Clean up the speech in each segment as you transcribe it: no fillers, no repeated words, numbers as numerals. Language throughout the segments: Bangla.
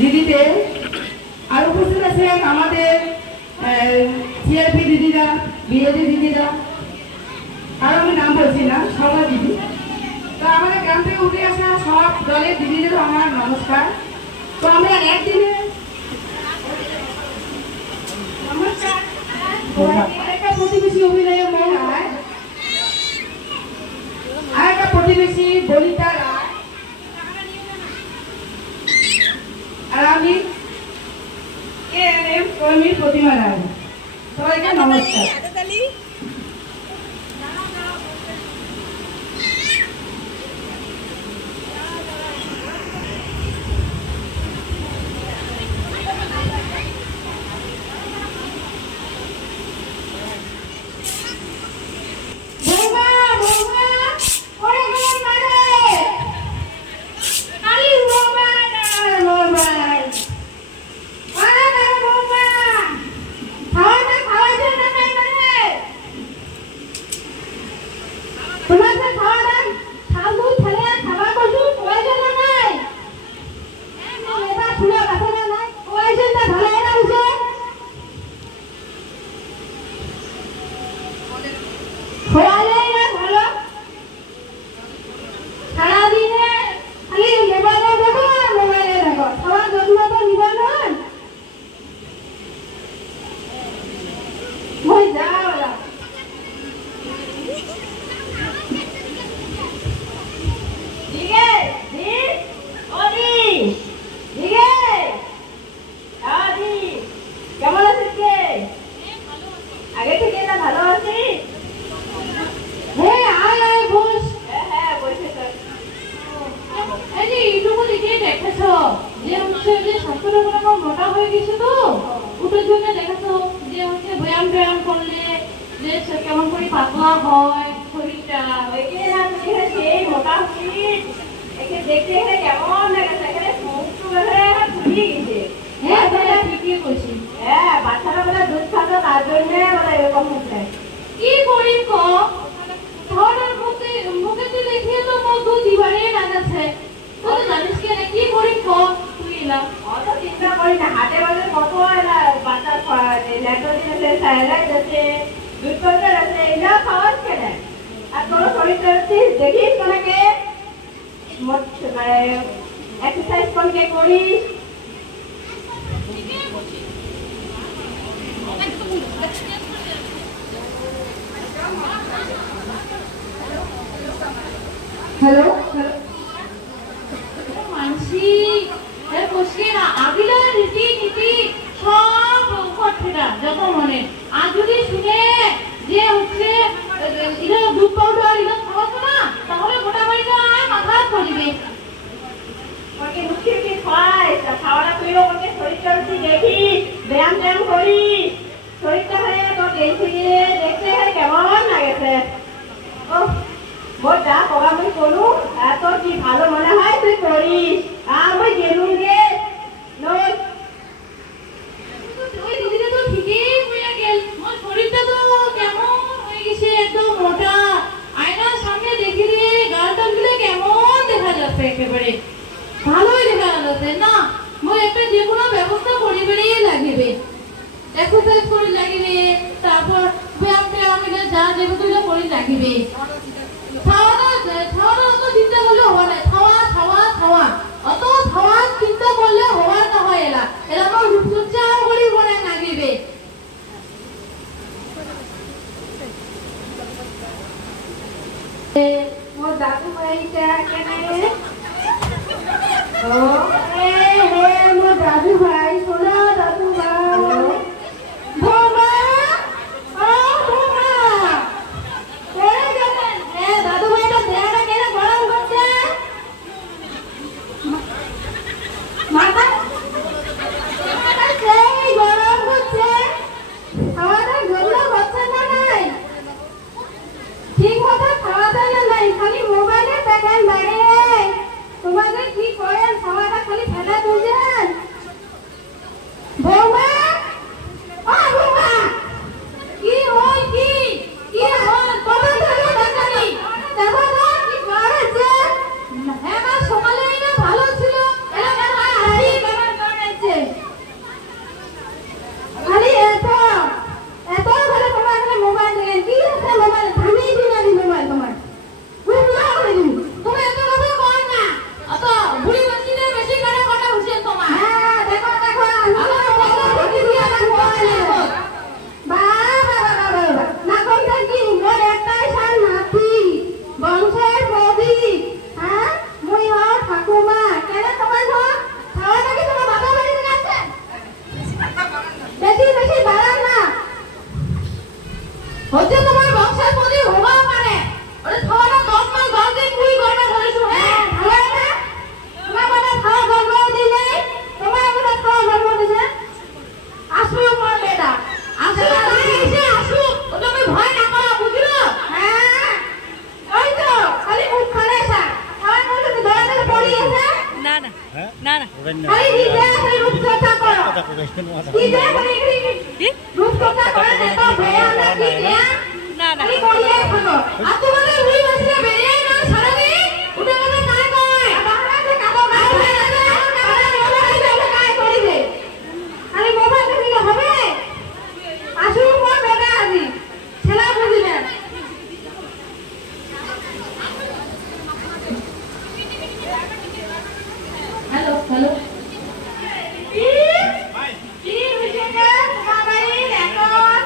দিদিদের আর উপস্থিত আছেন আমাদের সিআরপি দিদিরা, বিএডি দিদিরা, আর আমি নাম বলছি না, সবাই দিদি। তো আমাদের গ্রাম থেকে উঠে আসা সব দলের দিদিদেরও আমার নমস্কার। তো আমরা একদিনে একটা প্রতিবেশী অভিনয়ের মন হয়, আর একটা প্রতিবেশী বলিতা রায়, আর আমি এএনএম কর্মী প্রতিমা রায়। সবাইকে নমস্কার। কেমন করে পাতলা হয় শরীরটা, একে দেখতে কেমন এখানে ঠিকই করছি। হ্যাঁ, বাচ্চারা বলে দুধ খাতো, তার জন্য বলে এরকম হচ্ছে। কি করি মুখে দেখিয়ে তো দুধ দিবারে না যাচ্ছে, তুই জানিস কেন? কি করি তুই এলাম অত চিন্তা করি না। হাটে বাজারে কত বাচ্চা ল্যাকটোজেন আছে, স্যালাইড আছে, দুধ পাউডার আছে, এগুলা খাওয়াস কেন? আর তোর শরীরটা দেখিস কোনাকে এক্সারসাইজ করকে করিস। হ্যালো মানসি আগিলা রীতি নীতি সব যত মনে আর যদি শুনে যে হচ্ছে দুধ পাউডার এগুলো খাওয়াতো না, তাহলে গোটা বাড়িটা মাথা করবে। ওকে মুখে খাওয়াই, খাওয়াটা তুইও ওকে শরীরটা দেখি, ব্যায়াম ট্যায়াম করি, শরীরটা হয়ে তোর দেখতে কেমন লাগেছে। ও মোর যা কবা আমি করু, তোর কি ভালো মনে হয় তুই করিস। আমি গেলুম গে ওই দিদিটা তো ঠিকই হয়ে গেল, মোর শরীরটা তো কেমন হয়ে গেছে, একদম মোটা। আয়নার সামনে দেখি রে গালটা গুলো কেমন দেখা যাচ্ছে, একেবারে ভালোই দেখা যাচ্ছে না। মই একটা যে কোনো ব্যবস্থা করি বেরিয়ে লাগিবে, এক্সারসাইজ করে লাগিবে, তারপর ব্যায়াম ট্যায়াম যা যেগুলো করে লাগিবে। খাওয়া অত চিন্তা করলে হওয়া নাই, খাওয়া অত খাওয়া চিন্তা করলে হওয়ার না হয়। এরা আমার রূপচর্চা করি মনে লাগিবে। মোর দাদু ভাইটা কেন মোর দাদু ভাই, শোনো দাদু ভাই, তোমাদের কি করেন খাওয়াটা খালি ফেলা তুলছেন। বৌমা বৌমা কি হয় কি হয় তোমার দেখো কি করেছে। হ্যাঁ সকালে না ভালো ছিল, না না না না আরে দিদা তুই রূপকথা করো দিদা বলে কি রূপকথা করে তো ভয়া না দিদা না না আরে বলিয়ে থাকো আর তোমাদের ওই বসে বেরিয়ে না সারা দিন উঠে উঠে কাজ করে বাহারাতে কালো গায় কাজ করিবে আরে মোবাইল দিলে হবে আসুন কোন বেটা আজি ছেলা বুঝিবেন হ্যালো হ্যালো কি হইছে রে বাবাই এত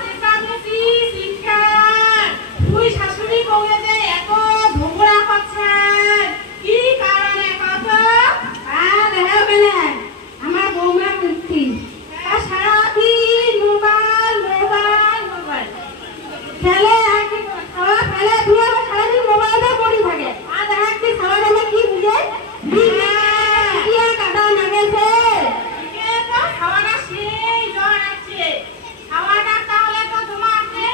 চিন্তামুখী শিক্ষার তুই শাশুড়ি বউয়ে যে এত ঝগড়া করছেন কি কারণে কত দেখো কেনে আমার বউমা কুর্তি আর সারাদিন মোবাইল মোবাইল মোবাইল খেলে আর কি খাওয়া খেলে দিয়ে সারাদিন মোবাইলটা পড়ে থাকে আর দেখা কি খাওয়া দাওয়া কি বুঝে দিয়া কাটা নাগেছে খাওয়াটা সেই জ্বর আছে খাওয়াটা তাহলে তো তোমাকে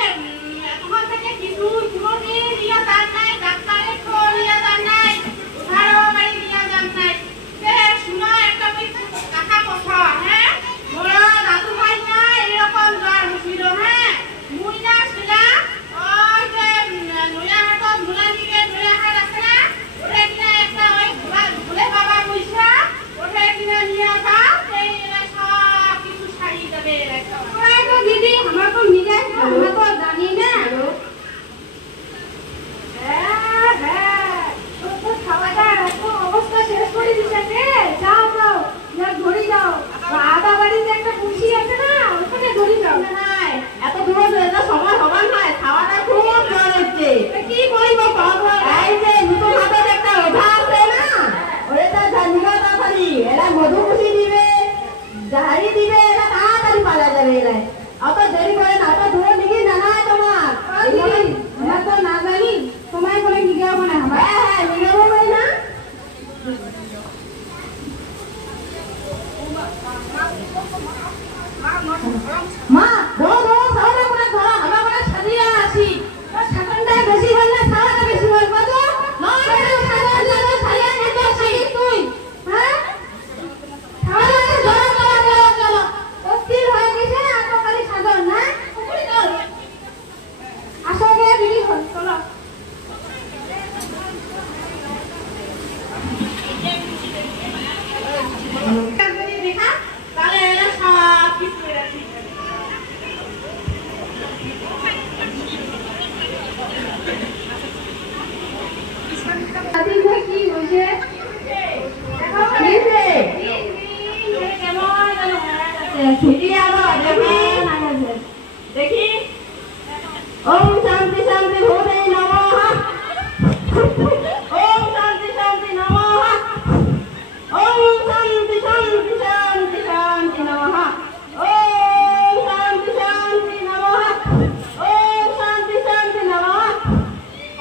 তখন থেকে কিছু কোনোদিন দিয়া যান নাই ডাক্তারের খোঁজ দিয়া যান নাই উধারো বাড়ি দিয়া যান নাই শুনো একটা টাকা কথা হ্যাঁ মোর দাদু ভাই না এরকম জ্বর হয়েছিল হ্যাঁ মুই না ছিলাম ওই যে নয়াহাটত মুলাদিকে নয়াহাট আছে না ওটা কিনা একটা ওই ভুলে বাবা পয়সা ওটা কিনা নিয়ে আসা এই সব কিছু ছাড়িয়ে দেবে ওই তো দিদি আমার তো নিজে আমরা তো জানি না হ্যাঁ হ্যাঁ তো খাওয়াটা এত অবস্থা শেষ করে দিছে যাও যাও যা ধরে যাও বাবা বাড়িতে একটা খুশি আছে না ওখানে ধরে যাও নাই এত দূর যেতে সময় হবার নয় খাওয়াটা খুব জ্বর হচ্ছে কি করিব বাবা এই যে নতুন হাতে একটা ওঠা আছে না ওটা জানিবা তাড়াতাড়ি এরা মধু খুশি দিবে জাহারি দিবে এরা তাড়াতাড়ি পালা যাবে এরা অত দেরি করে না অত দূর দিকে জানা তোমার আমরা তো না জানি সময় করে কি গাবো না আমরা হ্যাঁ নিগাবো ভাই না মা ধো ধো সারা করে ধরা আমরা করে ছাড়িয়া আসি সাকানটা বেশি হল না সারাটা বেশি হল কত না সারা ছাড়িয়া নিতে আসি তুই হ্যাঁ সারা ধরা ধরা চলো অস্থির হয়ে গেছে এত খালি সাগর না উপরে চল আসলে দিদি চলো দেখা তাহলে এরা সব কিছু করে রাখি আদিন কি হইছে দেখো নিচে কেমন যেন ছুটি আলো দেখি দেখি ওম শান্তি শান্তি ভূতে নমঃ ওম শান্তি শান্তি নমঃ ওম শান্তি শান্তি শান্তি শান্তি নমঃ ওম শান্তি শান্তি নমঃ ওম শান্তি শান্তি নমঃ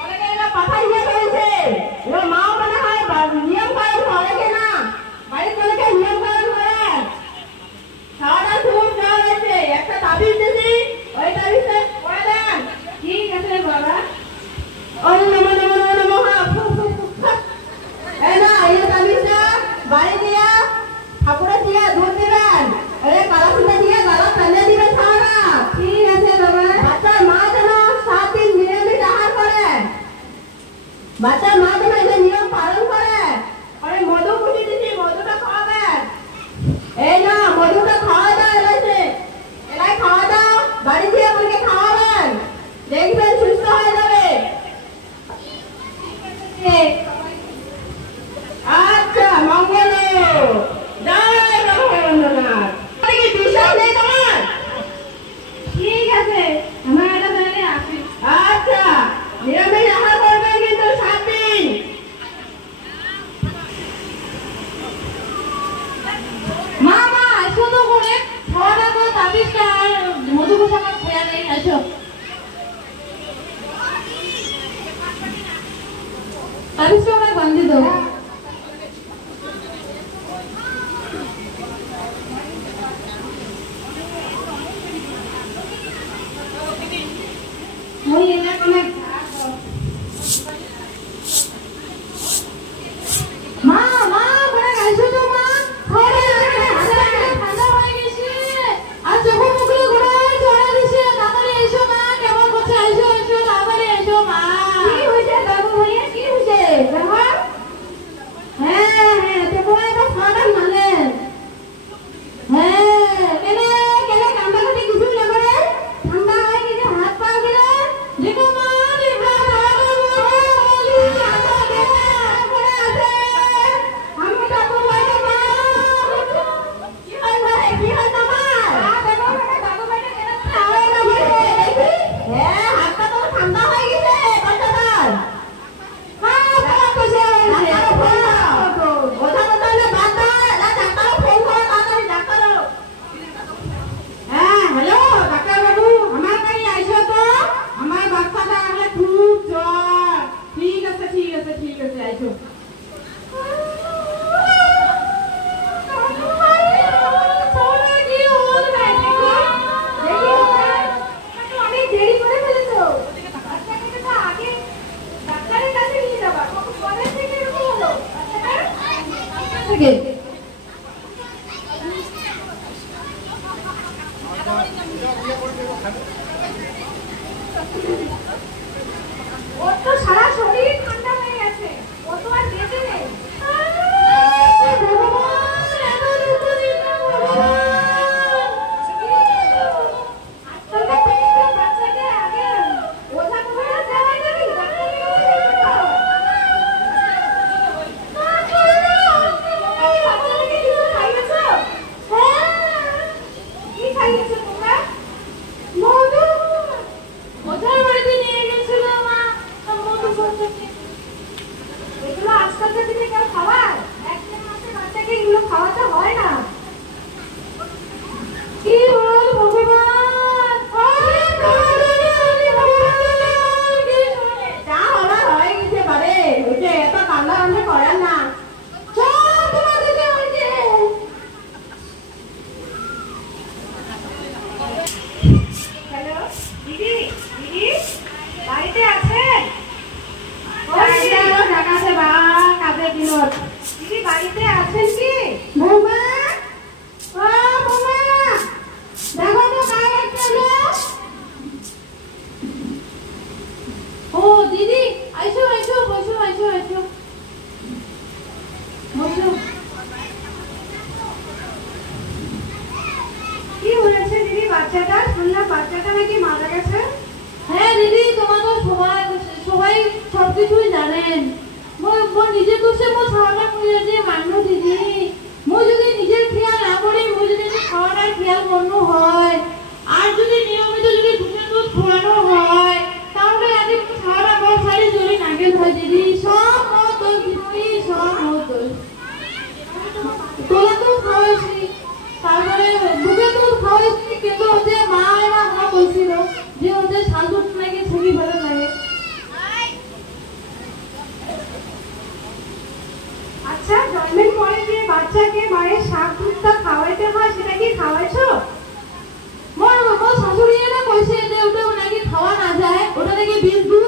অনেকে এটা পাঠাই দিয়ে হয়েছে এরা মাও মনে হয় নিয়ম পালন করে না বাড়ির অনেকে নিয়ম পালন করে সারাটা খুব জ্বর হয়েছে একটা তাবিজ দিছি ওই তাবিজটা পড়ে দেন ঠিক আছে বাবা ওম নমঃ নমঃ নমঃ এই না এই তাবিজটা বাড়ি দিয়া ঠাকুরের দিয়া দুধ দিবেন আরে কালাসুটা দিয়া গালা ফেলে দিবেন সারা ঠিক আছে বাবা বাচ্চার মা যেন 7 দিন নিয়মিত আহার করে বাচ্চার মা যেন এই নিয়ম পালন করে আরে মধু কুটি দিছি মধুটা খাওয়াবেন এই না মধুটা খাওয়া দাও এলাই খাওয়া দাও বাড়ি দিয়ে আমাকে খাওয়াবেন দেখবেন সুস্থ হয়ে যাবে আচ্ছা মঙ্গল জয় রঘুনন্দনাথ কি বিষয় নেই তোমার ঠিক আছে আমার এটা জানি আসি আচ্ছা নিরামিষ আহার করবে কিন্তু 7 দিন মা মা আসো তো করে খাওয়াটা তো তাবিজটা মধু কুসা আমার খোয়া নেই আসো তাবিজটা ওরা বান্ধি দাও ওই এলা কোনে মা মা বড় গাইছো থেকে। ওর তো সারা শরীর ঠান্ডা হয়ে গেছে, ও তো আর বেঁচে নেই। বাচ্চাটা নাকি মারা গেছে। হ্যাঁ দিদি, তোমার তো সবাই সবকিছুই জানেন। মই নিজে দোষে মই খাওয়াটা করে যে মানুষ দিদি, মই যদি নিজের খেয়াল না করি, মই যদি খাওয়াটার খেয়াল করনো হয় আর যদি নিয়মিত যদি দুধের দুধ খাওয়ানো হয়, তাহলে আজকে খাওয়াটা বড় সারি জোরে নাগেল হয় দিদি। সব মত দোষ দিদি, সব মত দোষ। তোলা তো খাওয়াইছি, তারপরে দুধের দুধ খাওয়াইছি, কিন্তু ওদের মা এরা আমার বলছিল যে ওদের শাল দুধ নাকি খুবই ভালো লাগে। আচ্ছা, জন্মের পরে যে বাচ্চাকে মায়ের শাক দুধটা খাওয়াইতে হয়, সেটা কি খাওয়াইছো? মোর শাশুড়ি এরা কইছে যে ওটা নাকি খাওয়া না যায়, ওটা নাকি বিষ দুধ।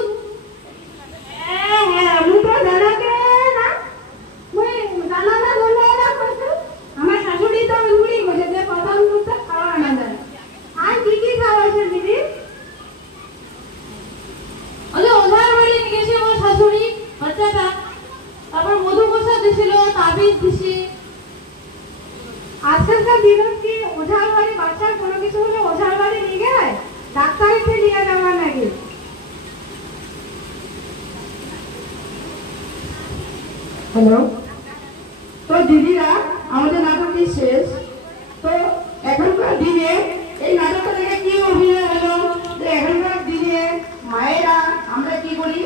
হ্যাঁ হ্যাঁ, আমি তো জানাকে না, মই জানা না বলে না কইছো। আমার শাশুড়ি তো এগুলি কইছে যে প্রথম দুধটা খাওয়া না যায়। আর কি কি খাওয়াইছো দিদি? ওই ওঝার বাড়ি নিয়ে গেছে আমার শাশুড়ি বাচ্চাটা, তারপর মধু কষা দিছিল, তাবিজ দিছি। আজকালকার দিনে কি ওঝার বাড়ি বাচ্চার কোনো কিছু হলে ওঝার বাড়ি নিয়ে গেলে ডাক্তারিতে নিয়ে যাওয়া নাকি? হ্যালো, তো দিদিরা আমাদের নাটকটি শেষ। তো এখনকার দিনে এই নাটকটা থেকে কি অভিনয় হলো, যে এখনকার দিনে মায়েরা আমরা কি করি,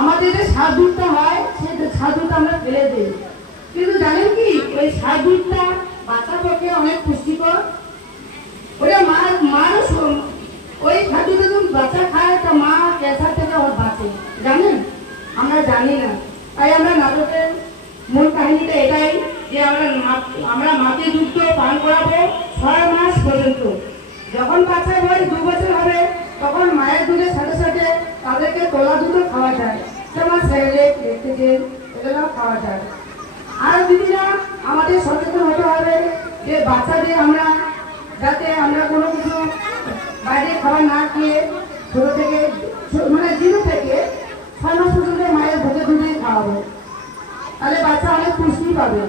আমাদের যে সার দুধটা হয় সেই সার দুধটা আমরা ফেলে দিই, কিন্তু জানেন কি ওই সার দুধটা বাচ্চার পক্ষে অনেক পুষ্টিকর। ওটা মারও ওই সার দুধটা যখন বাচ্চা খায় তা মা ক্যান্সার থেকে ওর বাঁচে, জানেন? আমরা জানি না। তাই আমরা নাটকের মূল কাহিনীটা এটাই যে আমরা মাকে দুধ পান করাবো 6 মাস পর্যন্ত। যখন বাচ্চার বয়স 2 বছর হবে তখন মায়ের দুধের সাথে সাথে তাদেরকে তোলা দুধও খাওয়া যায়, যেমন সেরেলেক, লেকটিজেন এগুলো খাওয়া যায়। আর দিদিরা আমাদের সচেতন হতে হবে যে বাচ্চাদের যাতে আমরা কোনো কিছু বাইরে খাবার না খেয়ে ছোট থেকে মানে 0 থেকে 6 মাস পর্যন্ত মায়ের বুকের দুধে খাওয়াবো, তাহলে বাচ্চা অনেক পুষ্টি পাবে।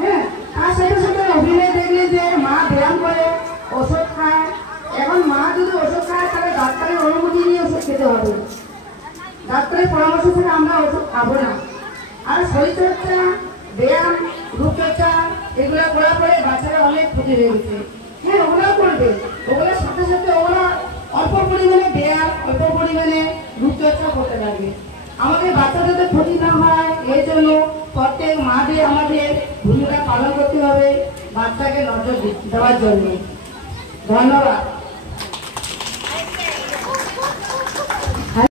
হ্যাঁ, আর সাথে সাথে অভিনয় দেখলে যে মা ব্যায়াম করে, ওষুধ খায়। এখন মা যদি ওষুধ খায় তাহলে ডাক্তারের অনুমতি নিয়ে ওষুধ খেতে হবে, ডাক্তারের পরামর্শ থেকে আমরা ওষুধ খাবো না। আর শরীরচর্চা, ব্যায়াম, রূপচর্চা এগুলো করার পরে বাচ্চারা অনেক ক্ষতি হয়ে গেছে। হ্যাঁ, ওগুলো করবে, ওগুলোর সাথে সাথে ওগুলো অল্প পরিমাণে ব্যায়াম, অল্প পরিমাণে রূপচর্চা করতে লাগবে। আমাদের বাচ্চা যাতে ক্ষতি না হয় এই জন্য প্রত্যেক মাদের আমাদের ভূমিকা পালন করতে হবে বাচ্চাকে নজর দেওয়ার জন্য। ধন্যবাদ।